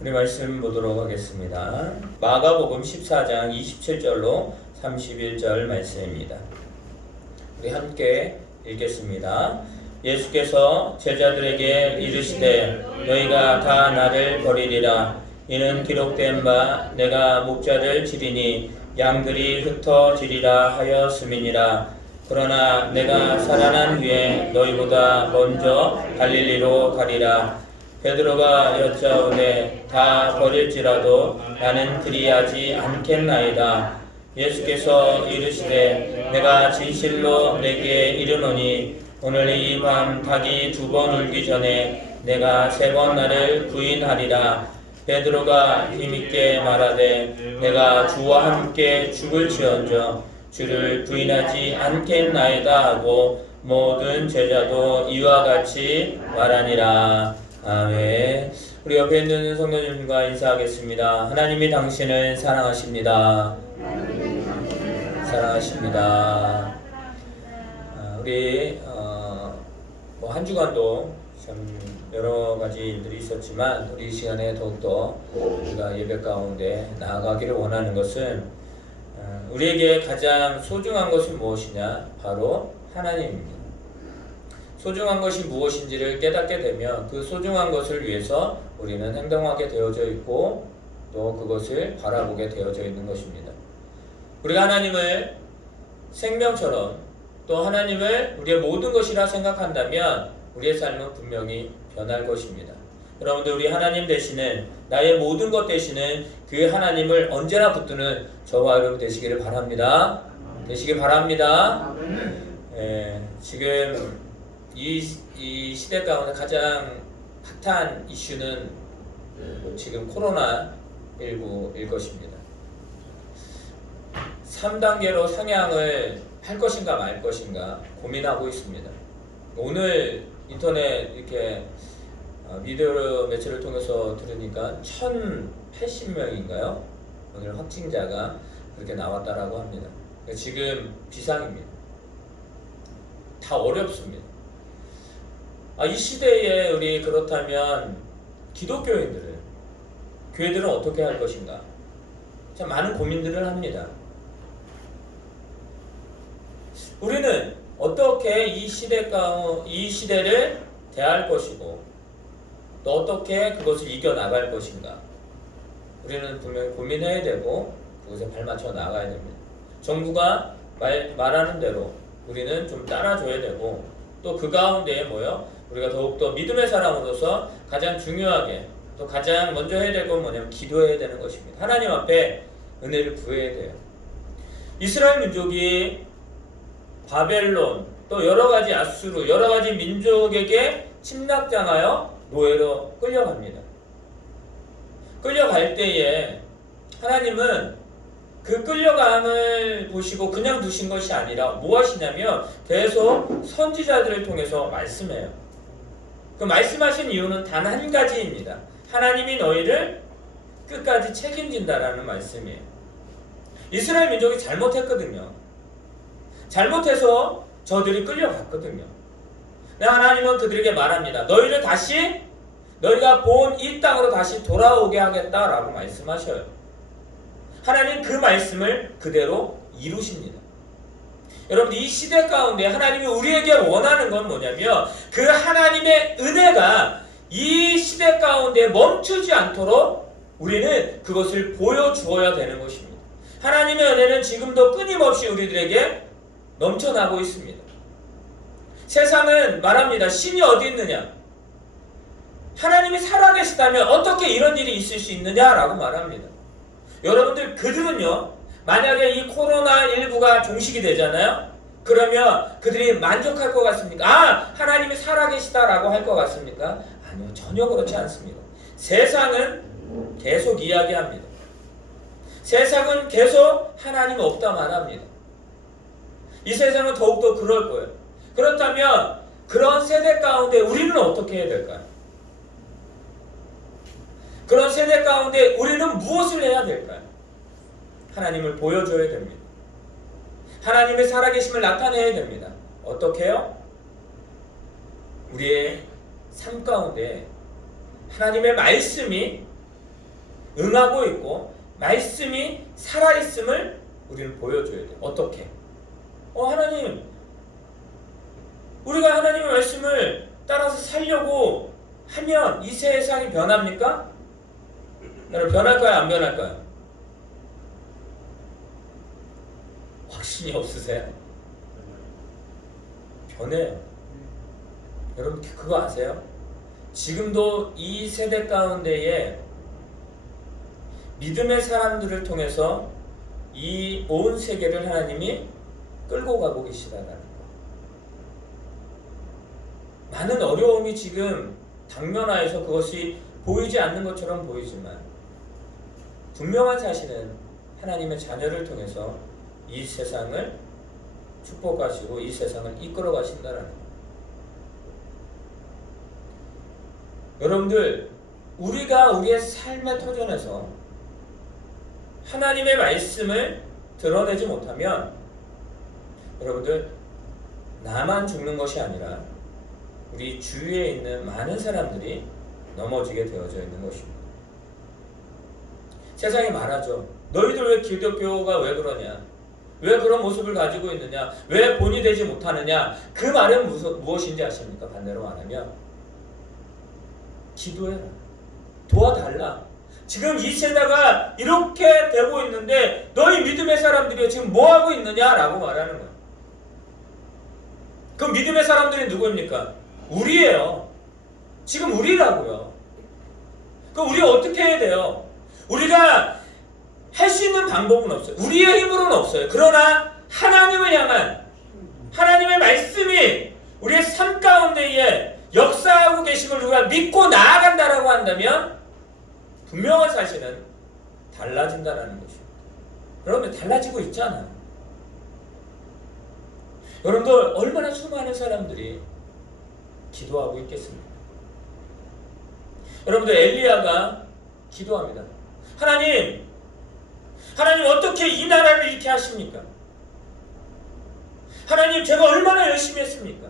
우리 말씀 보도록 하겠습니다. 마가복음 14장 27절로 31절 말씀입니다. 우리 함께 읽겠습니다. 예수께서 제자들에게 이르시되 너희가 다 나를 버리리라. 이는 기록된 바 내가 목자를 치리니 양들이 흩어지리라 하였음이니라. 그러나 내가 살아난 후에 너희보다 먼저 갈릴리로 가리라. 베드로가 여짜오되 다 버릴지라도 나는 그리하지 않겠나이다. 예수께서 이르시되 내가 진실로 내게 이르노니 오늘 이 밤 닭이 2번 울기 전에 내가 3번 나를 부인하리라. 베드로가 힘있게 말하되 내가 주와 함께 죽을지언정 주를 부인하지 않겠나이다 하고 모든 제자도 이와 같이 말하니라. 아멘. 우리 옆에 있는 성도님과 인사하겠습니다. 하나님이 당신을 사랑하십니다. 사랑하십니다. 우리 한 주간도 참 여러 가지 일들이 있었지만 우리 이 시간에 더욱더 우리가 예배 가운데 나아가기를 원하는 것은 우리에게 가장 소중한 것은 무엇이냐? 바로 하나님입니다. 소중한 것이 무엇인지를 깨닫게 되면 그 소중한 것을 위해서 우리는 행동하게 되어져 있고 또 그것을 바라보게 되어져 있는 것입니다. 우리가 하나님을 생명처럼 또 하나님을 우리의 모든 것이라 생각한다면 우리의 삶은 분명히 변할 것입니다. 여러분들, 우리 하나님 되시는, 나의 모든 것 되시는 그 하나님을 언제나 붙드는 저와 여러분 되시기를 바랍니다. 되시길 바랍니다. 지금 이 시대 가운데 가장 핫한 이슈는 지금 코로나19일 것입니다. 3단계로 상향을 할 것인가 말 것인가 고민하고 있습니다. 오늘 인터넷 이렇게 미디어 매체를 통해서 들으니까 1080명인가요? 오늘 확진자가 그렇게 나왔다라고 합니다. 지금 비상입니다. 다 어렵습니다. 이 시대에 우리 그렇다면 기독교인들은, 교회들은 어떻게 할 것인가? 참 많은 고민들을 합니다. 우리는 어떻게 이 시대를 대할 것이고 또 어떻게 그것을 이겨나갈 것인가? 우리는 분명히 고민해야 되고 그것에 발맞춰 나가야 됩니다. 정부가 말하는 대로 우리는 좀 따라줘야 되고 또 그 가운데에 우리가 더욱더 믿음의 사람으로서 가장 중요하게 또 가장 먼저 해야 될 건 뭐냐면 기도해야 되는 것입니다. 하나님 앞에 은혜를 구해야 돼요. 이스라엘 민족이 바벨론 또 여러가지 아수르 여러가지 민족에게 침략당하여 노예로 끌려갑니다. 끌려갈 때에 하나님은 그 끌려감을 보시고 그냥 두신 것이 아니라 무엇이냐면 계속 선지자들을 통해서 말씀해요. 그 말씀하신 이유는 단 한 가지입니다. 하나님이 너희를 끝까지 책임진다라는 말씀이에요. 이스라엘 민족이 잘못했거든요. 잘못해서 저들이 끌려갔거든요. 하나님은 그들에게 말합니다. 너희가 본 이 땅으로 다시 돌아오게 하겠다라고 말씀하셔요. 하나님 그 말씀을 그대로 이루십니다. 여러분, 이 시대 가운데 하나님이 우리에게 원하는 건 뭐냐면 그 하나님의 은혜가 이 시대 가운데 멈추지 않도록 우리는 그것을 보여주어야 되는 것입니다. 하나님의 은혜는 지금도 끊임없이 우리들에게 넘쳐나고 있습니다. 세상은 말합니다. 신이 어디 있느냐? 하나님이 살아계시다면 어떻게 이런 일이 있을 수 있느냐라고 말합니다. 여러분들, 그들은요, 만약에 이 코로나19가 종식이 되잖아요? 그러면 그들이 만족할 것 같습니까? 하나님이 살아계시다라고 할 것 같습니까? 아니요, 전혀 그렇지 않습니다. 세상은 계속 이야기합니다. 세상은 계속 하나님 없다 말합니다. 이 세상은 더욱더 그럴 거예요. 그렇다면 그런 세대 가운데 우리는 어떻게 해야 될까요? 그런 세대 가운데 우리는 무엇을 해야 될까요? 하나님을 보여줘야 됩니다. 하나님의 살아계심을 나타내야 됩니다. 어떻게 해요? 우리의 삶 가운데 하나님의 말씀이 응하고 있고 말씀이 살아있음을 우리는 보여줘야 돼요. 어떻게? 하나님, 우리가 하나님의 말씀을 따라서 살려고 하면 이 세상이 변합니까? 여러분, 변할까요? 안 변할까요? 확신이 없으세요? 변해요. 여러분, 그거 아세요? 지금도 이 세대 가운데에 믿음의 사람들을 통해서 이 온 세계를 하나님이 끌고 가고 계시다는 거. 많은 어려움이 지금 당면하여서 그것이 보이지 않는 것처럼 보이지만 분명한 사실은 하나님의 자녀를 통해서 이 세상을 축복하시고 이 세상을 이끌어 가신다는 거. 여러분들, 우리가 우리의 삶의 터전에서 하나님의 말씀을 드러내지 못하면 여러분들, 나만 죽는 것이 아니라 우리 주위에 있는 많은 사람들이 넘어지게 되어져 있는 것입니다. 세상이 말하죠. 너희들 왜 기독교가 왜 그러냐? 왜 그런 모습을 가지고 있느냐? 왜 본이 되지 못하느냐? 그 말은 무엇인지 아십니까? 반대로 말하면 기도해라. 도와달라. 지금 이 세대가 이렇게 되고 있는데 너희 믿음의 사람들이 지금 뭐하고 있느냐라고 말하는 거예요. 그럼 믿음의 사람들이 누구입니까? 우리예요. 지금 우리라고요. 그럼 우리가 어떻게 해야 돼요? 우리가 할 수 있는 방법은 없어요. 우리의 힘으로는 없어요. 그러나 하나님을 향한 하나님의 말씀이 우리의 삶 가운데에 역사하고 계심을 우리가 믿고 나아간다라고 한다면 분명한 사실은 달라진다라는 것입니다. 여러분, 달라지고 있잖아요. 여러분들, 얼마나 수많은 사람들이 기도하고 있겠습니까? 여러분들, 엘리야가 기도합니다. 하나님 어떻게 이 나라를 이렇게 하십니까? 하나님, 제가 얼마나 열심히 했습니까?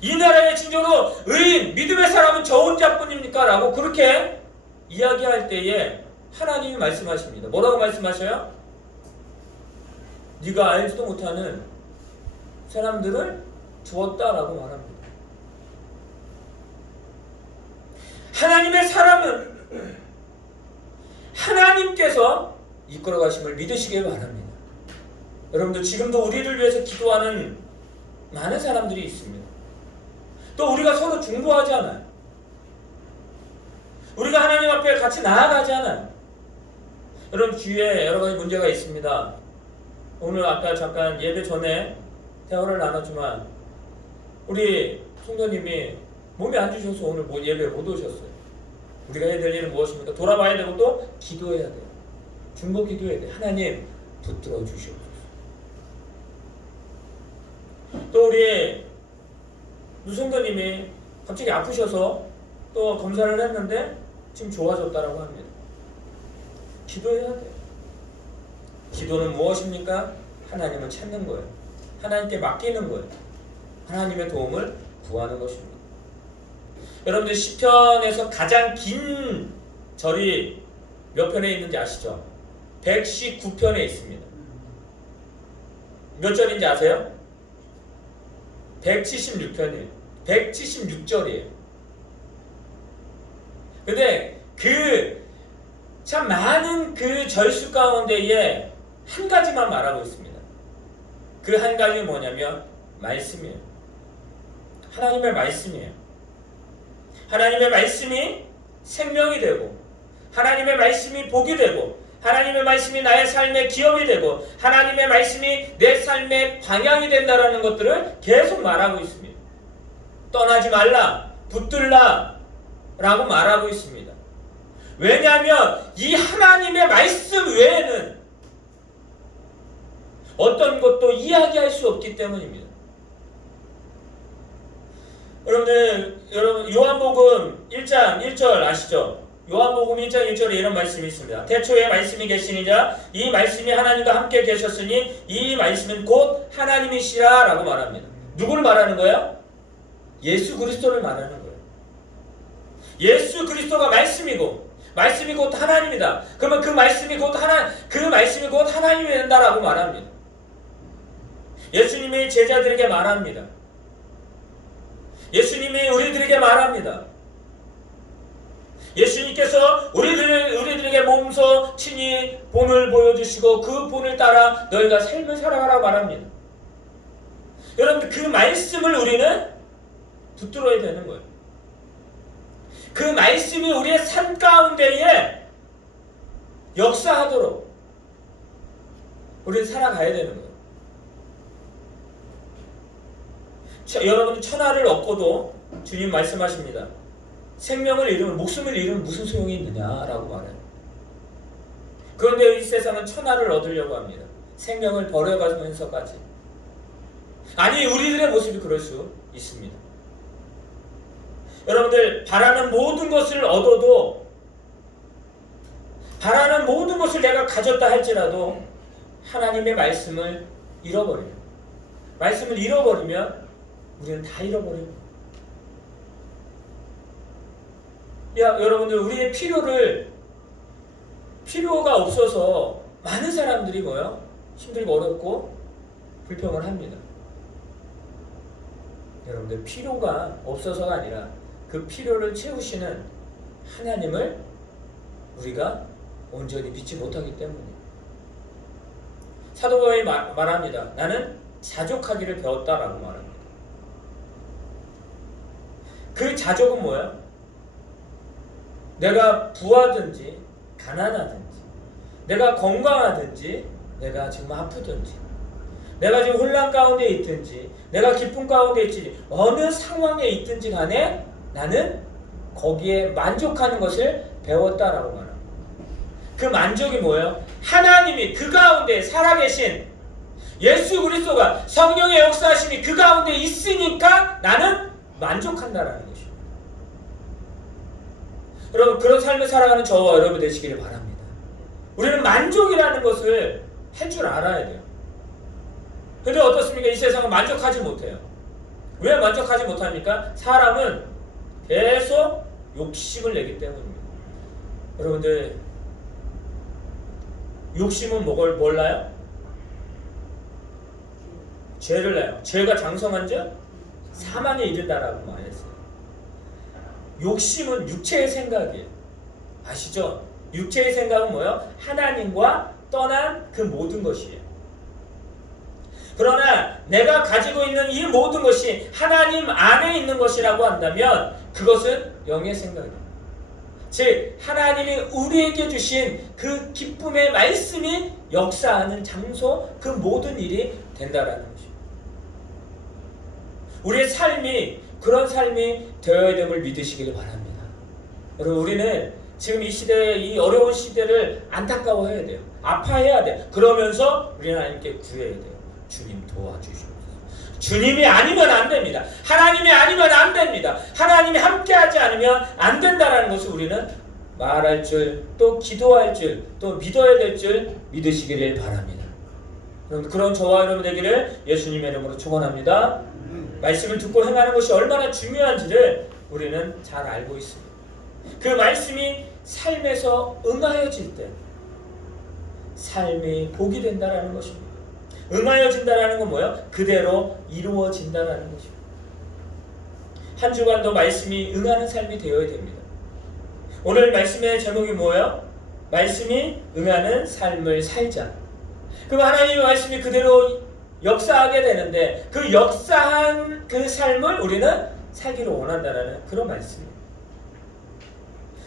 이 나라의 진정으로 의인, 믿음의 사람은 저 혼자뿐입니까? 라고 그렇게 이야기할 때에 하나님이 말씀하십니다. 뭐라고 말씀하셔요? 네가 알지도 못하는 사람들을 두었다라고 말합니다. 하나님의 사람은 하나님께서 이끌어 가심을 믿으시길 바랍니다. 여러분들, 지금도 우리를 위해서 기도하는 많은 사람들이 있습니다. 또 우리가 서로 중보하지 않아요. 우리가 하나님 앞에 같이 나아가지 않아요. 여러분, 뒤에 여러 가지 문제가 있습니다. 오늘 아까 잠깐 예배 전에 대화를 나눴지만 우리 성도님이 몸이 안 좋으셔서 오늘 예배에 못 오셨어요. 우리가 해야 될 일은 무엇입니까? 돌아봐야 되고 또 기도해야 돼요. 중보 기도해야 돼요. 하나님, 붙들어 주시옵소서. 또 우리 성도님이 갑자기 아프셔서 또 검사를 했는데 지금 좋아졌다라고 합니다. 기도해야 돼요. 기도는 무엇입니까? 하나님을 찾는 거예요. 하나님께 맡기는 거예요. 하나님의 도움을 구하는 것입니다. 여러분들, 시편에서 가장 긴 절이 몇 편에 있는지 아시죠? 119편에 있습니다. 몇 절인지 아세요? 176편이에요. 176절이에요. 근데 참 많은 그 절수 가운데에 한 가지만 말하고 있습니다. 그 한 가지 뭐냐면 말씀이에요. 하나님의 말씀이에요. 하나님의 말씀이 생명이 되고, 하나님의 말씀이 복이 되고, 하나님의 말씀이 나의 삶의 기업이 되고, 하나님의 말씀이 내 삶의 방향이 된다라는 것들을 계속 말하고 있습니다. 떠나지 말라, 붙들라 라고 말하고 있습니다. 왜냐하면 이 하나님의 말씀 외에는 어떤 것도 이야기할 수 없기 때문입니다. 여러분, 요한복음 1장 1절 아시죠? 요한복음 1장 1절에 이런 말씀이 있습니다. 태초에 말씀이 계시니자 이 말씀이 하나님과 함께 계셨으니 이 말씀은 곧 하나님이시라 라고 말합니다. 누구를 말하는 거예요? 예수 그리스도를 말하는 거예요. 예수 그리스도가 말씀이고 말씀이 곧 하나님이다. 그러면 그 말씀이 곧 하나님이 된다라고 말합니다. 예수님이 제자들에게 말합니다. 예수님이 우리들에게 말합니다. 예수님께서 우리들에게 몸소 친히 본을 보여주시고 그 본을 따라 너희가 삶을 살아가라고 말합니다. 여러분들 그 말씀을 우리는 붙들어야 되는 거예요. 그 말씀이 우리의 삶 가운데에 역사하도록 우리는 살아가야 되는 거예요. 여러분 천하를 얻고도 주님 말씀하십니다. 생명을 잃으면 목숨을 잃으면 무슨 소용이 있느냐라고 말해요. 그런데 이 세상은 천하를 얻으려고 합니다. 생명을 버려가면서까지. 아니 우리들의 모습이 그럴 수 있습니다. 여러분들 바라는 모든 것을 얻어도 바라는 모든 것을 내가 가졌다 할지라도 하나님의 말씀을 잃어버려요. 말씀을 잃어버리면 우리는 다 잃어버려요. 여러분들 우리의 필요가 없어서 많은 사람들이 뭐요? 힘들고 어렵고 불평을 합니다. 여러분들 필요가 없어서가 아니라 그 필요를 채우시는 하나님을 우리가 온전히 믿지 못하기 때문이에요. 사도 바울이 말합니다. 나는 자족하기를 배웠다라고 말합니다. 그 자족은 뭐예요? 내가 부하든지 가난하든지 내가 건강하든지 내가 지금 아프든지 내가 지금 혼란 가운데 있든지 내가 기쁨 가운데 있든지 어느 상황에 있든지 간에 나는 거기에 만족하는 것을 배웠다라고 말합니다. 그 만족이 뭐예요? 하나님이 그 가운데 살아계신 예수 그리스도가 성령의 역사하심이 그 가운데 있으니까 나는 만족한다라는 것입니다. 여러분 그런 삶을 살아가는 저와 여러분 되시기를 바랍니다. 우리는 만족이라는 것을 할 줄 알아야 돼요. 근데 어떻습니까? 이 세상은 만족하지 못해요. 왜 만족하지 못합니까? 사람은 계속 욕심을 내기 때문입니다. 여러분들 욕심은 뭘 나요? 죄를 낳아요. 죄가 장성한 자 사망에 이른다라고 말했어요. 욕심은 육체의 생각이에요. 아시죠? 육체의 생각은 뭐예요? 하나님과 떠난 그 모든 것이에요. 그러나 내가 가지고 있는 이 모든 것이 하나님 안에 있는 것이라고 한다면 그것은 영의 생각이에요. 즉 하나님이 우리에게 주신 그 기쁨의 말씀이 역사하는 장소 그 모든 일이 된다라는 것입니다. 우리의 삶이 그런 삶이 되어야 됨을 믿으시기를 바랍니다. 여러분 우리는 지금 이 시대에 이 어려운 시대를 안타까워해야 돼요. 아파해야 돼요. 그러면서 우리는 하나님께 구해야 돼요. 주님 도와주시옵소서. 주님이 아니면 안 됩니다. 하나님이 아니면 안 됩니다. 하나님이 함께하지 않으면 안 된다는 것을 우리는 말할 줄, 또 기도할 줄, 또 믿어야 될 줄 믿으시기를 바랍니다. 그런 저와 여러분 되기를 예수님의 이름으로 축원합니다. 말씀을 듣고 행하는 것이 얼마나 중요한지를 우리는 잘 알고 있습니다. 그 말씀이 삶에서 응하여질 때 삶이 복이 된다는 것입니다. 응하여진다는 건 뭐예요? 그대로 이루어진다는 것입니다. 한 주간도 말씀이 응하는 삶이 되어야 됩니다. 오늘 말씀의 제목이 뭐예요? 말씀이 응하는 삶을 살자. 그럼 하나님의 말씀이 그대로 역사하게 되는데 그 역사한 그 삶을 우리는 살기를 원한다는 그런 말씀입니다.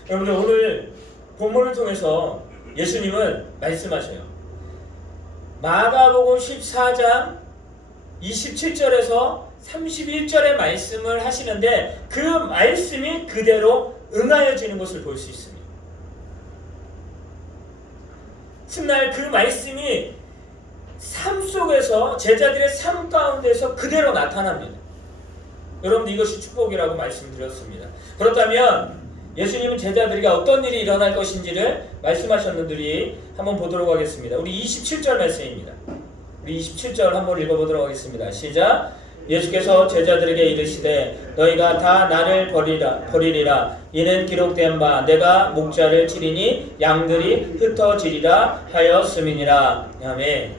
여러분들 오늘 본문을 통해서 예수님은 말씀하셔요. 마가복음 14장 27절에서 31절의 말씀을 하시는데 그 말씀이 그대로 응하여지는 것을 볼 수 있습니다. 훗날 그 말씀이 삶 속에서 제자들의 삶 가운데서 그대로 나타납니다. 여러분 이것이 축복이라고 말씀드렸습니다. 그렇다면 예수님은 제자들에게 어떤 일이 일어날 것인지를 말씀하셨는들이 한번 보도록 하겠습니다. 우리 27절 말씀입니다. 우리 27절 한번 읽어보도록 하겠습니다. 시작. 예수께서 제자들에게 이르시되 너희가 다 나를 버리리라. 이는 기록된 바 내가 목자를 치리니 양들이 흩어지리라 하였음이니라. 아멘.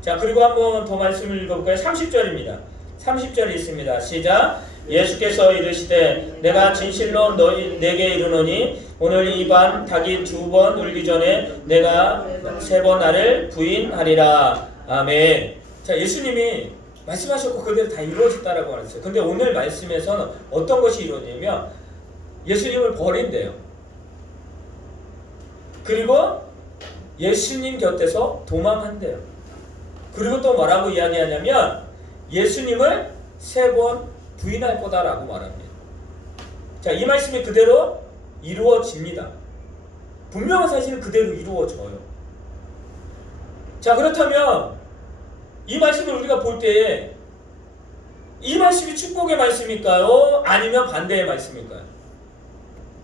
자, 그리고 한번 더 말씀을 읽어볼까요? 30절입니다. 30절이 있습니다. 시작. 예수께서 이르시되 내가 진실로 내게 이르노니 오늘 이 밤 닭이 2번 울기 전에 내가 3번 나를 부인하리라. 아멘. 자, 예수님이 말씀하셨고 그대로 다 이루어졌다라고 말했어요. 근데 오늘 말씀에서는 어떤 것이 이루어지냐면 예수님을 버린대요. 그리고 예수님 곁에서 도망한대요. 그리고 또 뭐라고 이야기하냐면 예수님을 3번 부인할 거다라고 말합니다. 자, 이 말씀이 그대로 이루어집니다. 분명한 사실은 그대로 이루어져요. 자, 그렇다면 이 말씀을 우리가 볼 때에 이 말씀이 축복의 말씀일까요? 아니면 반대의 말씀일까요?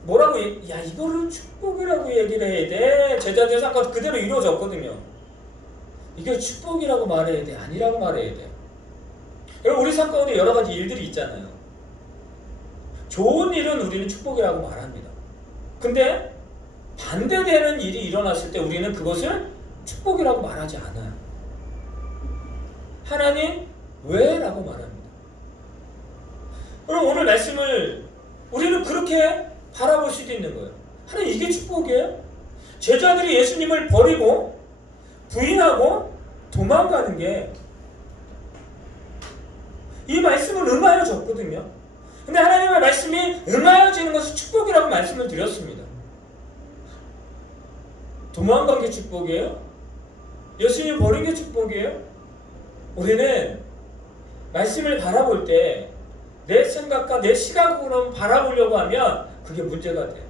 뭐라고 이거를 축복이라고 얘기를 해야 돼? 제자들의 상관 그대로 이루어졌거든요. 이게 축복이라고 말해야 돼? 아니라고 말해야 돼? 여러분, 우리 삶 가운데 여러 가지 일들이 있잖아요. 좋은 일은 우리는 축복이라고 말합니다. 근데 반대되는 일이 일어났을 때 우리는 그것을 축복이라고 말하지 않아요. 하나님 왜? 라고 말합니다. 그럼 오늘 말씀을 우리는 그렇게 바라볼 수도 있는 거예요. 하나님 이게 축복이에요? 제자들이 예수님을 버리고 부인하고 도망가는 게 이 말씀은 응하여졌거든요. 근데 하나님의 말씀이 응하여지는 것은 축복이라고 말씀을 드렸습니다. 도망간 게 축복이에요? 예수님 버린 게 축복이에요? 우리는 말씀을 바라볼 때 내 생각과 내 시각으로 바라보려고 하면 그게 문제가 돼요.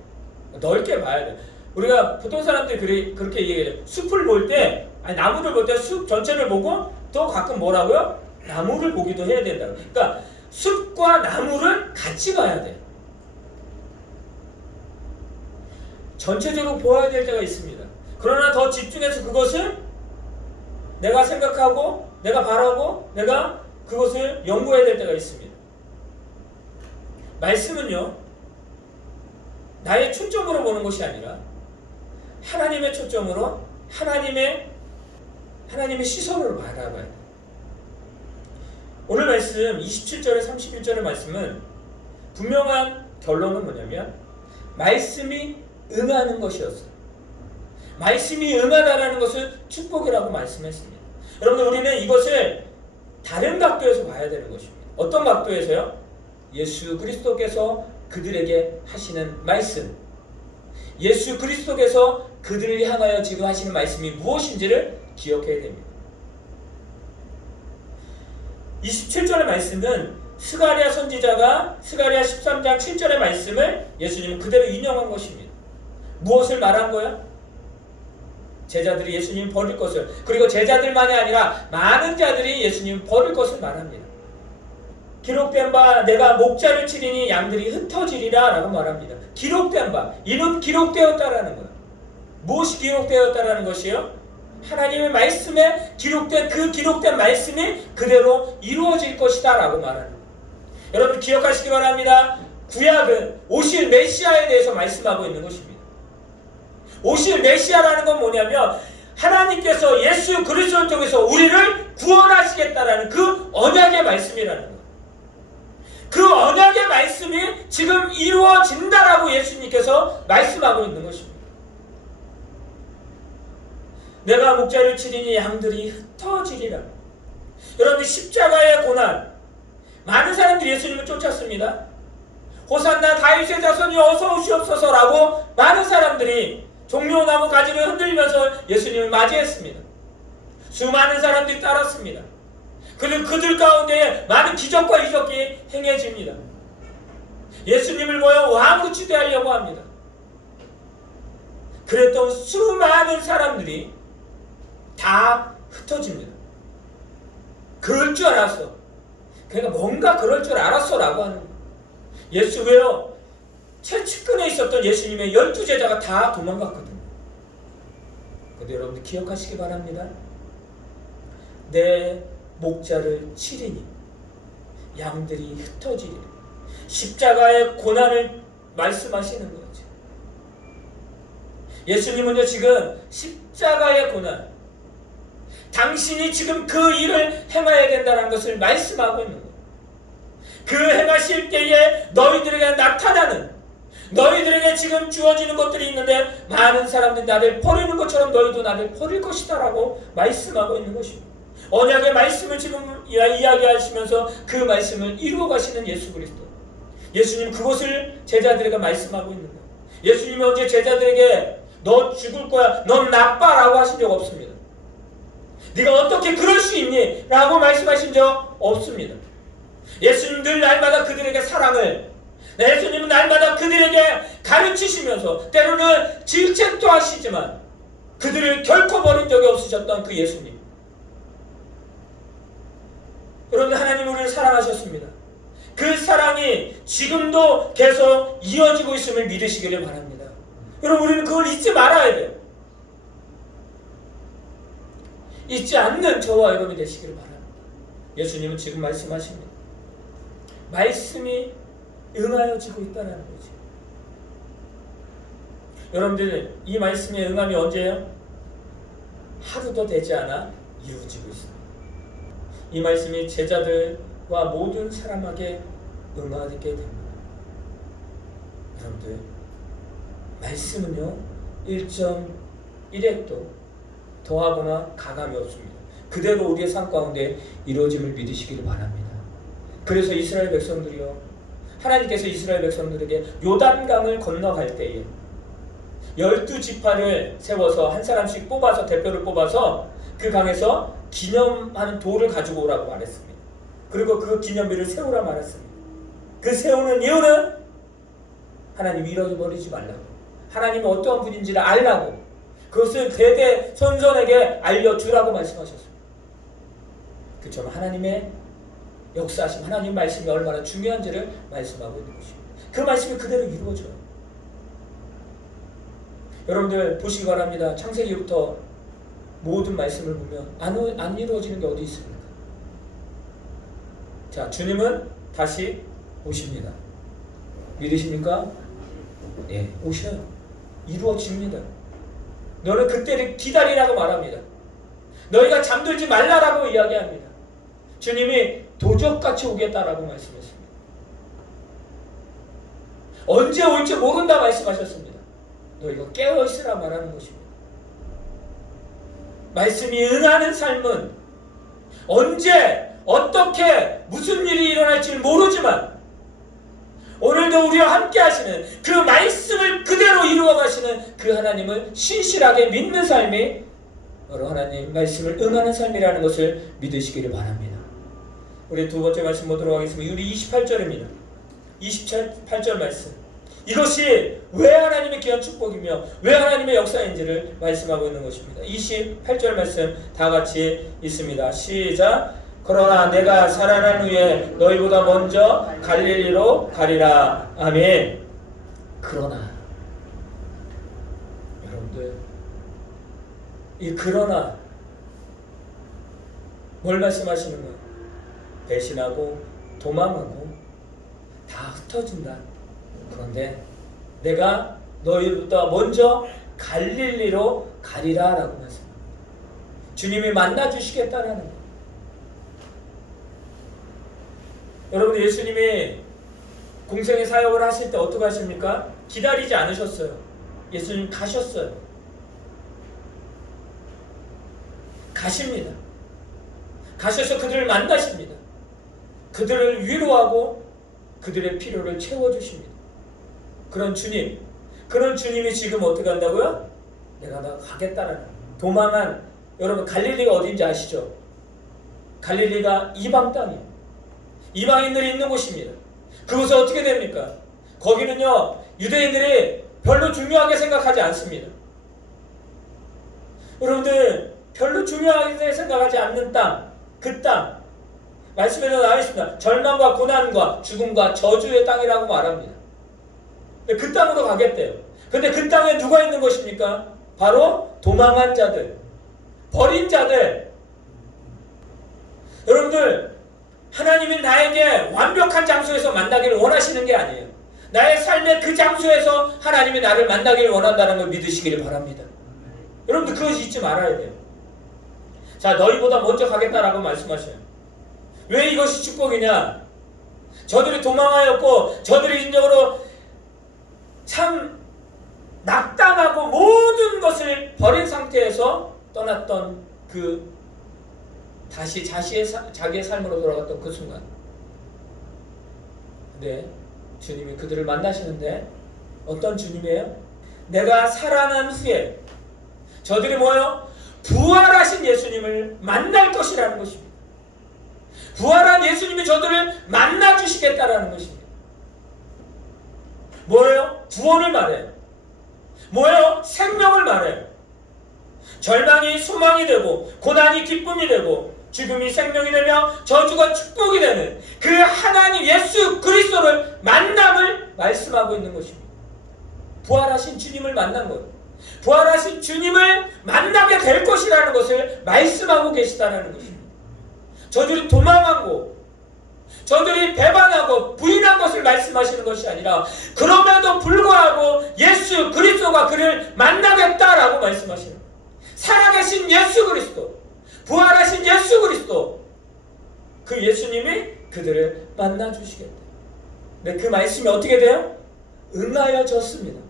넓게 봐야 돼요. 우리가 보통 사람들이 그렇게 얘기해요. 숲을 볼 때, 나무를 볼 때 숲 전체를 보고 또 가끔 뭐라고요? 나무를 보기도 해야 된다. 그러니까 숲과 나무를 같이 봐야 돼. 전체적으로 보아야 될 때가 있습니다. 그러나 더 집중해서 그것을 내가 생각하고 내가 바라고 내가 그것을 연구해야 될 때가 있습니다. 말씀은요, 나의 초점으로 보는 것이 아니라 하나님의 초점으로 하나님의 시선으로 바라봐야 돼요. 오늘 말씀 27절에 31절의 말씀은 분명한 결론은 뭐냐면 말씀이 응하는 것이었어요. 말씀이 응하다라는 것을 축복이라고 말씀했습니다. 여러분들, 우리는 이것을 다른 각도에서 봐야 되는 것입니다. 어떤 각도에서요? 예수 그리스도께서 그들에게 하시는 말씀, 예수 그리스도께서 그들을 향하여 지금 하시는 말씀이 무엇인지를 기억해야 됩니다. 27절의 말씀은 스가랴 선지자가 스가랴 13장 7절의 말씀을 예수님은 그대로 인용한 것입니다. 무엇을 말한 거예요? 제자들이 예수님 버릴 것을, 그리고 제자들만이 아니라 많은 자들이 예수님 버릴 것을 말합니다. 기록된 바 내가 목자를 치리니 양들이 흩어지리라 라고 말합니다. 기록된 바, 이는 기록되었다라는 거예요. 무엇이 기록되었다라는 것이요? 하나님의 말씀에 기록된 그 기록된 말씀이 그대로 이루어질 것이다 라고 말하는 거예요. 여러분 기억하시기 바랍니다. 구약은 오실 메시아에 대해서 말씀하고 있는 것입니다. 오실 메시아라는 건 뭐냐면 하나님께서 예수 그리스도를 통해서 우리를 구원하시겠다라는 그 언약의 말씀이라는 거예요. 그 언약의 말씀이 지금 이루어진다라고 예수님께서 말씀하고 있는 것입니다. 내가 목자를 치리니 양들이 흩어지리라. 여러분들 십자가의 고난, 많은 사람들이 예수님을 쫓았습니다. 호산나 다윗의 자손이 어서 오시옵소서라고 많은 사람들이 종려나무 가지를 흔들면서 예수님을 맞이했습니다. 수많은 사람들이 따랐습니다. 그리고 그들 가운데 많은 기적과 이적이 행해집니다. 예수님을 모여 왕으로 취대하려고 합니다. 그랬던 수많은 사람들이 다 흩어집니다. 그럴 줄 알았어. 그러니까 뭔가 그럴 줄 알았어 라고 하는 거예요. 예수 왜요? 최측근에 있었던 예수님의 12제자가 다 도망갔거든요. 근데 여러분들 기억하시기 바랍니다. 내 목자를 치리니 양들이 흩어지리라. 십자가의 고난을 말씀하시는 거죠. 예수님은요 지금 십자가의 고난, 당신이 지금 그 일을 행해야 된다는 것을 말씀하고 있는 거예요. 그 행하실 때에 너희들에게 나타나는, 너희들에게 지금 주어지는 것들이 있는데 많은 사람들이 나를 버리는 것처럼 너희도 나를 버릴 것이다 라고 말씀하고 있는 것입니다. 언약의 말씀을 지금 이야기하시면서 그 말씀을 이루어 가시는 예수 그리스도. 예수님 그것을 제자들에게 말씀하고 있는 거예요. 예수님이 언제 제자들에게 너 죽을 거야, 넌 나빠라고 하신 적 없습니다. 네가 어떻게 그럴 수 있니? 라고 말씀하신 적 없습니다. 예수님 늘 날마다 그들에게 사랑을, 예수님은 날마다 그들에게 가르치시면서 때로는 질책도 하시지만 그들을 결코 버린 적이 없으셨던 그 예수님. 여러분, 하나님 우리를 사랑하셨습니다. 그 사랑이 지금도 계속 이어지고 있음을 믿으시기를 바랍니다. 여러분, 우리는 그걸 잊지 말아야 돼요. 잊지 않는 저와 여러분이 되시기를 바랍니다. 예수님은 지금 말씀하십니다. 말씀이 응하여지고 있다는 거지. 여러분들, 이 말씀의 응함이 언제예요? 하루도 되지 않아 이루어지고 있습니다. 이 말씀이 제자들과 모든 사람에게 응하게 됩니다. 여러분들, 말씀은요 1.1획도 더하거나 가감이 없습니다. 그대로 우리의 삶 가운데 이루어짐을 믿으시기를 바랍니다. 그래서 이스라엘 백성들이요, 하나님께서 이스라엘 백성들에게 요단강을 건너갈 때에 12지파를 세워서 한 사람씩 뽑아서, 대표를 뽑아서 그 강에서 기념하는 돌을 가지고 오라고 말했습니다. 그리고 그 기념비를 세우라 말했습니다. 그 세우는 이유는 하나님 잃어버리지 말라고, 하나님은 어떠한 분인지를 알라고, 그것을 대대손손에게 알려주라고 말씀하셨습니다. 그처럼 하나님의 역사하심, 하나님 말씀이 얼마나 중요한지를 말씀하고 있는 것입니다. 그 말씀이 그대로 이루어져요. 여러분들 보시기 바랍니다. 창세기부터 모든 말씀을 보면 안 이루어지는 게 어디 있습니까? 자, 주님은 다시 오십니다. 믿으십니까? 예, 오셔요. 이루어집니다. 너는 그때를 기다리라고 말합니다. 너희가 잠들지 말라라고 이야기합니다. 주님이 도적같이 오겠다라고 말씀했습니다. 언제 올지 모른다 말씀하셨습니다. 너희가 깨어있으라 말하는 것입니다. 말씀이 응하는 삶은 언제 어떻게 무슨 일이 일어날지 모르지만 오늘도 우리와 함께 하시는 그 말씀을 그대로 이루어 가시는 그 하나님을 신실하게 믿는 삶이 바로 하나님 말씀을 응하는 삶이라는 것을 믿으시기를 바랍니다. 우리 두 번째 말씀 보도록 하겠습니다. 우리 28절입니다. 28절 말씀. 이것이 왜 하나님의 귀한 축복이며 왜 하나님의 역사인지를 말씀하고 있는 것입니다. 28절 말씀 다 같이 있습니다. 시작. 그러나 내가 살아난 후에 너희보다 먼저 갈릴리로 가리라. 아멘. 그러나, 여러분들, 이 그러나 뭘 말씀하시는 거예요? 배신하고 도망하고 다 흩어진다. 그런데 내가 너희보다 먼저 갈릴리로 가리라 라고 말씀합니다. 주님이 만나주시겠다라는 거예요. 여러분, 예수님이 공생의 사역을 하실 때 어떻게 하십니까? 기다리지 않으셨어요. 예수님 가셨어요. 가십니다. 가셔서 그들을 만나십니다. 그들을 위로하고 그들의 필요를 채워주십니다. 그런 주님이 지금 어떻게 한다고요? 내가 가겠다라는, 도망한, 여러분 갈릴리가 어딘지 아시죠? 갈릴리가 이방 땅이에요. 이방인들이 있는 곳입니다. 그곳에 어떻게 됩니까? 거기는요 유대인들이 별로 중요하게 생각하지 않습니다. 여러분들, 별로 중요하게 생각하지 않는 땅, 그 땅 말씀에도 나와 있습니다. 절망과 고난과 죽음과 저주의 땅이라고 말합니다. 그 땅으로 가겠대요. 근데 그 땅에 누가 있는 것입니까? 바로 도망한 자들, 버린 자들. 여러분들, 하나님이 나에게 완벽한 장소에서 만나기를 원하시는 게 아니에요. 나의 삶의 그 장소에서 하나님이 나를 만나기를 원한다는 걸 믿으시기를 바랍니다. 여러분들 그것을 잊지 말아야 돼요. 자, 너희보다 먼저 가겠다라고 말씀하셔요. 왜 이것이 축복이냐? 저들이 도망하였고 저들이 인적으로 참 낙담하고 모든 것을 버린 상태에서 떠났던 그 다시 자기의 삶으로 돌아갔던 그 순간, 네, 주님이 그들을 만나시는데 어떤 주님이에요? 내가 살아난 후에 저들이 뭐예요? 부활하신 예수님을 만날 것이라는 것입니다. 부활한 예수님이 저들을 만나주시겠다라는 것입니다. 뭐예요? 구원을 말해요. 뭐예요? 생명을 말해요. 절망이 소망이 되고 고난이 기쁨이 되고 죽음이 생명이 되며 저주가 축복이 되는 그 하나님 예수 그리스도를 만남을 말씀하고 있는 것입니다. 부활하신 주님을 만난 것, 부활하신 주님을 만나게 될 것이라는 것을 말씀하고 계시다는 것입니다. 저들이 도망하고 저들이 배반하고 부인한 것을 말씀하시는 것이 아니라 그럼에도 불구하고 예수 그리스도가 그를 만나겠다라고 말씀하시는 거예요. 살아계신 예수 그리스도, 부활하신 예수 그리스도, 그 예수님이 그들을 만나주시겠다. 근데 그 말씀이 어떻게 돼요? 응하여졌습니다.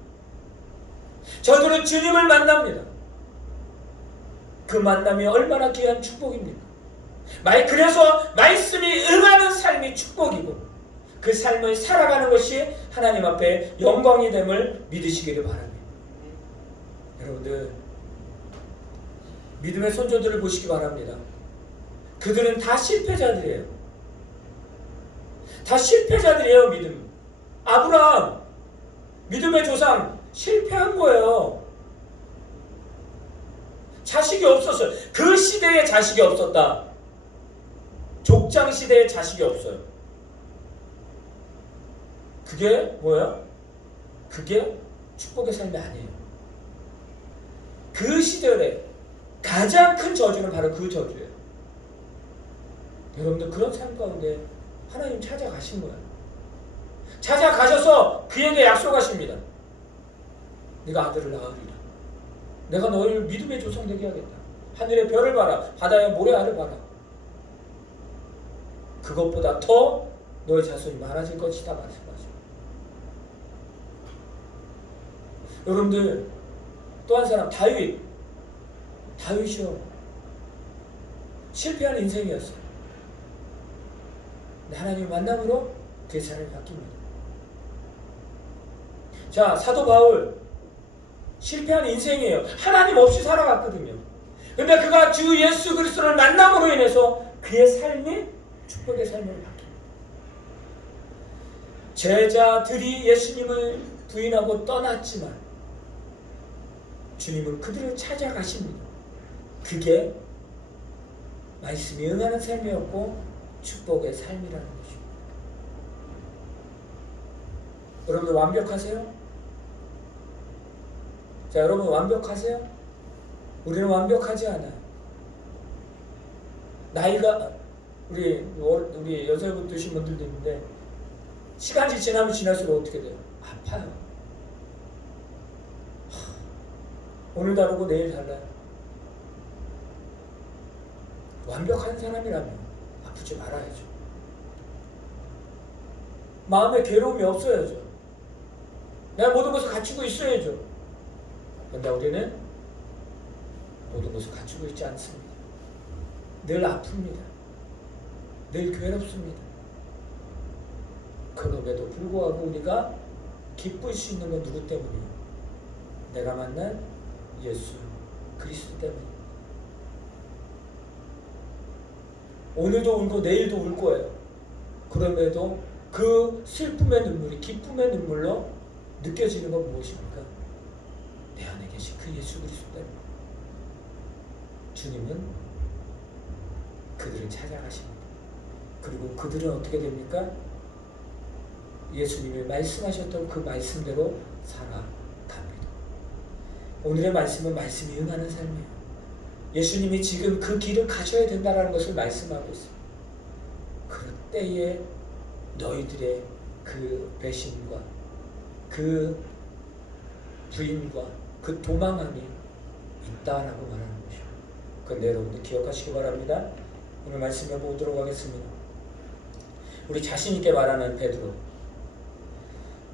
저들은 주님을 만납니다. 그 만남이 얼마나 귀한 축복입니까? 그래서 말씀이 응하는 삶이 축복이고 그 삶을 살아가는 것이 하나님 앞에 영광이 됨을 믿으시기를 바랍니다. 여러분들 믿음의 선조들을 보시기 바랍니다. 그들은 다 실패자들이에요. 다 실패자들이에요. 믿음. 아브라함 믿음의 조상 실패한 거예요. 자식이 없었어요. 그 시대에 자식이 없었다. 족장 시대에 자식이 없어요. 그게 뭐야? 그게 축복의 삶이 아니에요. 그 시대에 가장 큰 저주는 바로 그 저주예요. 여러분들 그런 삶 가운데 하나님 찾아가신 거예요. 찾아가셔서 그에게 약속하십니다. 네가 아들을 낳으리라. 내가 너희를 믿음의 조상 되게 하겠다. 하늘의 별을 봐라. 바다의 모래알을 봐라. 그것보다 더 너의 자손이 많아질 것이다 말씀하십니다. 여러분들 또 한 사람 다윗이요. 실패한 인생이었어요. 하나님 만남으로 그의 삶이 바뀝니다. 자, 사도 바울 실패한 인생이에요. 하나님 없이 살아갔거든요. 근데 그가 주 예수 그리스도를 만남으로 인해서 그의 삶이 축복의 삶으로 바뀝니다. 제자들이 예수님을 부인하고 떠났지만 주님은 그들을 찾아가십니다. 그게 말씀이 응하는 삶이었고 축복의 삶이라는 것입니다. 여러분들 완벽하세요? 자, 여러분 완벽하세요? 우리는 완벽하지 않아요. 나이가 우리 여자분 두신 분들도 있는데 시간이 지나면 지날수록 어떻게 돼요? 아파요. 오늘 다르고 내일 달라요. 완벽한 사람이라면 아프지 말아야죠. 마음에 괴로움이 없어야죠. 내가 모든 것을 갖추고 있어야죠. 그런데 우리는 모든 것을 갖추고 있지 않습니다. 늘 아픕니다. 늘 괴롭습니다. 그럼에도 불구하고 우리가 기쁠 수 있는 건 누구 때문이에요? 내가 만난 예수 그리스도 때문이에요. 오늘도 울고 내일도 울 거예요. 그럼에도 그 슬픔의 눈물이 기쁨의 눈물로 느껴지는 건 무엇입니까? 내 안에 계신 그 예수 그리스도 때문에. 주님은 그들을 찾아가십니다. 그리고 그들은 어떻게 됩니까? 예수님이 말씀하셨던 그 말씀대로 살아갑니다. 오늘의 말씀은 말씀이 응하는 삶이에요. 예수님이 지금 그 길을 가셔야 된다는 것을 말씀하고 있습니다. 때에 너희들의 그 배신과 그 부인과 그 도망함이 있다라고 말하는 것이죠. 그런데 여러분들 기억하시기 바랍니다. 오늘 말씀해 보도록 하겠습니다. 우리 자신 있게 말하는 베드로,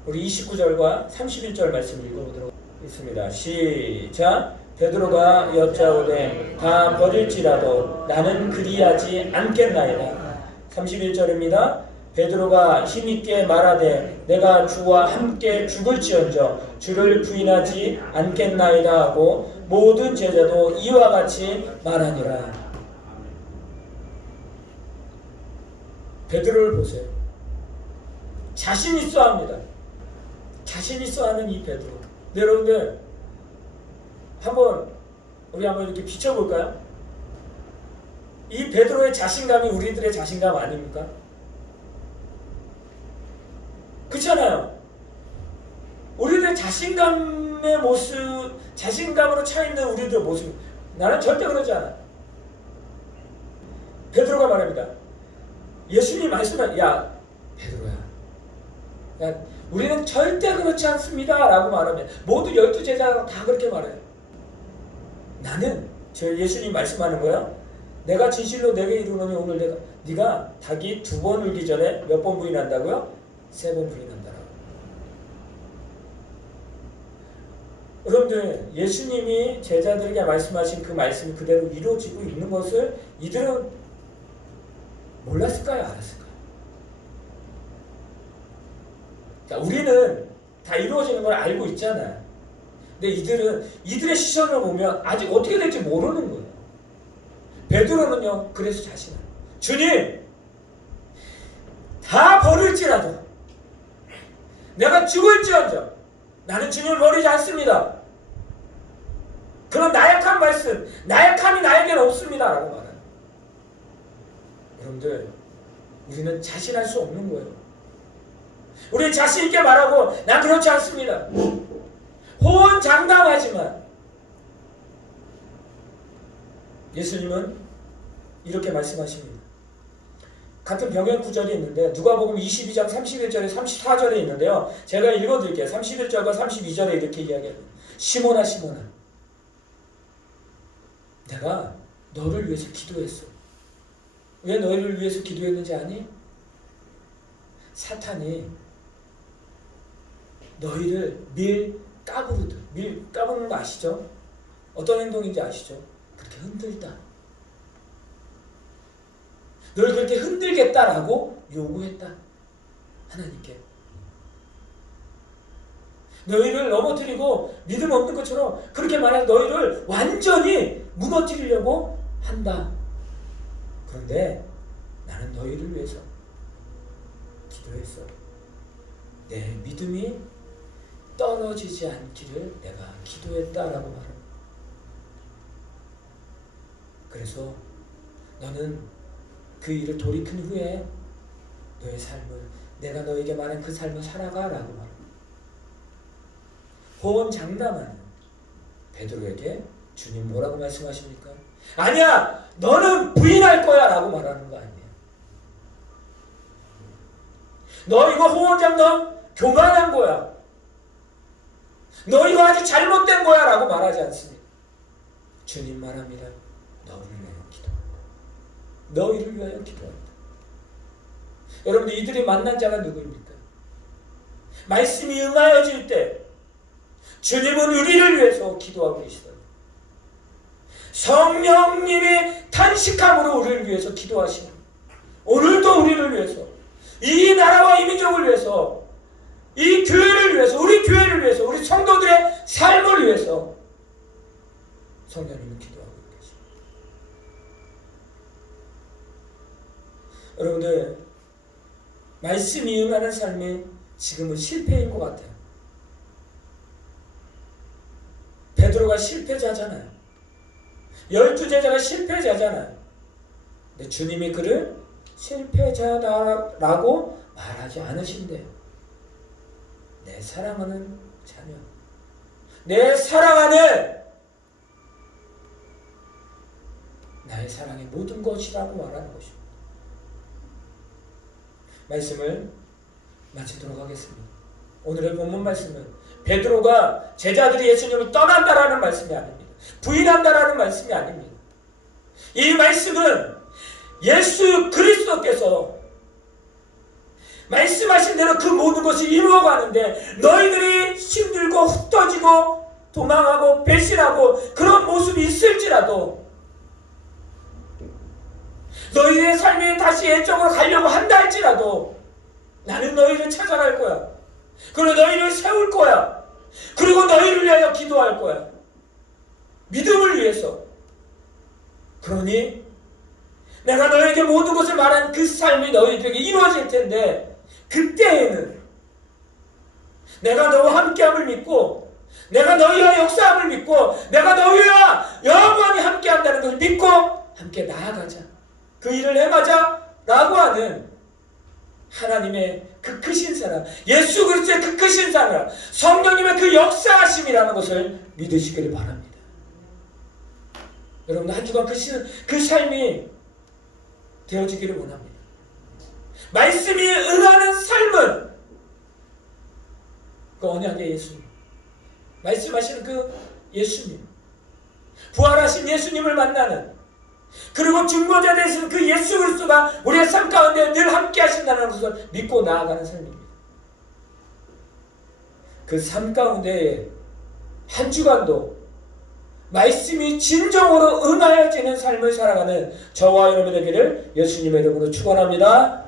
우리 29절과 31절 말씀 읽어보도록 하겠습니다. 시작. 베드로가 여짜오되 다 버릴지라도 나는 그리하지 않겠나이다. 31절입니다. 베드로가 힘있게 말하되 내가 주와 함께 죽을지언정 주를 부인하지 않겠나이다 하고 모든 제자도 이와 같이 말하니라. 베드로를 보세요. 자신 있어 합니다. 자신 있어 하는 이 베드로. 네, 여러분들 우리 한번 이렇게 비춰볼까요? 이 베드로의 자신감이 우리들의 자신감 아닙니까? 그렇잖아요. 우리들의 자신감의 모습, 자신감으로 차있는 우리들의 모습, 나는 절대 그러지 않아. 베드로가 말합니다. 예수님 말씀은 야 베드로야, 야, 우리는 절대 그렇지 않습니다 라고 말하면 모두 12제자가 다 그렇게 말해요. 나는 예수님 말씀하는 거야. 내가 진실로 내게 이르노니 오늘 네가 닭이 2번 울기 전에 몇 번 부인한다고요? 3번 부인한다라고. 여러분들 예수님이 제자들에게 말씀하신 그 말씀이 그대로 이루어지고 있는 것을 이들은 몰랐을까요? 알았을까요? 자, 우리는 다 이루어지는 걸 알고 있잖아요. 근데 이들의 시선을 보면 아직 어떻게 될지 모르는 거예요. 베드로는요, 그래서 자신은 주님, 다 버릴지라도 내가 죽을지언정 나는 주님을 버리지 않습니다. 그런 나약한 말씀, 나약함이 나에게는 없습니다 라고 말해요. 여러분들, 우리는 자신할 수 없는 거예요. 우리 자신 있게 말하고 난 그렇지 않습니다. 호언장담하지만 예수님은 이렇게 말씀하십니다. 같은 병행 구절이 있는데 누가복음 22장 31절에 34절에 있는데요. 제가 읽어드릴게요. 31절과 32절에 이렇게 이야기해요. 시몬아 시몬아, 내가 너를 위해서 기도했어. 왜 너희를 위해서 기도했는지 아니? 사탄이 너희를 밀 까부는 거 아시죠? 어떤 행동인지 아시죠? 그렇게 흔들다. 너를 그렇게 흔들겠다라고 요구했다. 하나님께. 너희를 넘어뜨리고 믿음 없는 것처럼 그렇게 말해서 너희를 완전히 무너뜨리려고 한다. 그런데 나는 너희를 위해서 기도했어. 내 믿음이 떨어지지 않기를 내가 기도했다라고 말합니다. 그래서 너는 그 일을 돌이킨 후에 너의 삶을, 내가 너에게 말한 그 삶을 살아가라고 말합니다. 호언장담하는 베드로에게 주님 뭐라고 말씀하십니까? 아니야, 너는 부인할 거야 라고 말하는 거 아니에요. 너 이거 호언장담 교만한 거야. 너 이거 아주 잘못된 거야 라고 말하지 않습니다. 주님 말합니다. 너를 위하여 기도한다. 너희를 위하여 기도한다. 여러분들, 이들이 만난 자가 누구입니까? 말씀이 응하여질 때 주님은 우리를 위해서 기도하고 계시다. 성령님이 탄식함으로 우리를 위해서 기도하시는, 오늘도 우리를 위해서, 이 나라와 이 민족을 위해서, 이 교회를 위해서, 우리 교회를 위해서, 우리 성도들의 삶을 위해서 성령님은 기도하고 계십니다. 여러분들, 말씀이 응하는 삶이 지금은 실패인 것 같아요. 베드로가 실패자잖아요. 12제자가 실패자잖아요. 근데 주님이 그를 실패자다라고 말하지 않으신대요. 내 사랑하는 자녀, 내 사랑하는 나의 사랑의 모든 것이라고 말하는 것입니다. 말씀을 마치도록 하겠습니다. 오늘의 본문 말씀은 베드로가 제자들이 예수님을 떠난다라는 말씀이 아닙니다. 부인한다라는 말씀이 아닙니다. 이 말씀은 예수 그리스도께서 말씀하신 대로 그 모든 것이 이루어가는데 너희들이 힘들고 흩어지고 도망하고 배신하고 그런 모습이 있을지라도 너희의 삶이 다시 옛적으로 가려고 한다 할지라도 나는 너희를 찾아갈 거야. 그리고 너희를 세울 거야. 그리고 너희를 위하여 기도할 거야. 믿음을 위해서. 그러니 내가 너에게 모든 것을 말한 그 삶이 너희들에게 이루어질 텐데 그때에는 내가 너와 함께함을 믿고 내가 너희와 역사함을 믿고 내가 너희와 영원히 함께한다는 것을 믿고 함께 나아가자. 그 일을 행하자 라고 하는 하나님의 그 크신 사랑, 예수 그리스도의 그 크신 사랑, 성령님의 그 역사하심이라는 것을 믿으시기를 바랍니다. 여러분 한 주간 그 삶이 되어지기를 원합니다. 말씀이 응하는 삶은 그 언약의 예수님, 말씀하시는 그 예수님, 부활하신 예수님을 만나는, 그리고 중보자 되신 그 예수 그리스도가 우리의 삶 가운데 늘 함께 하신다는 것을 믿고 나아가는 삶입니다. 그 삶 가운데 한 주간도 말씀이 진정으로 응하여지는 삶을 살아가는 저와 여러분에게를 예수님의 이름으로 축원합니다.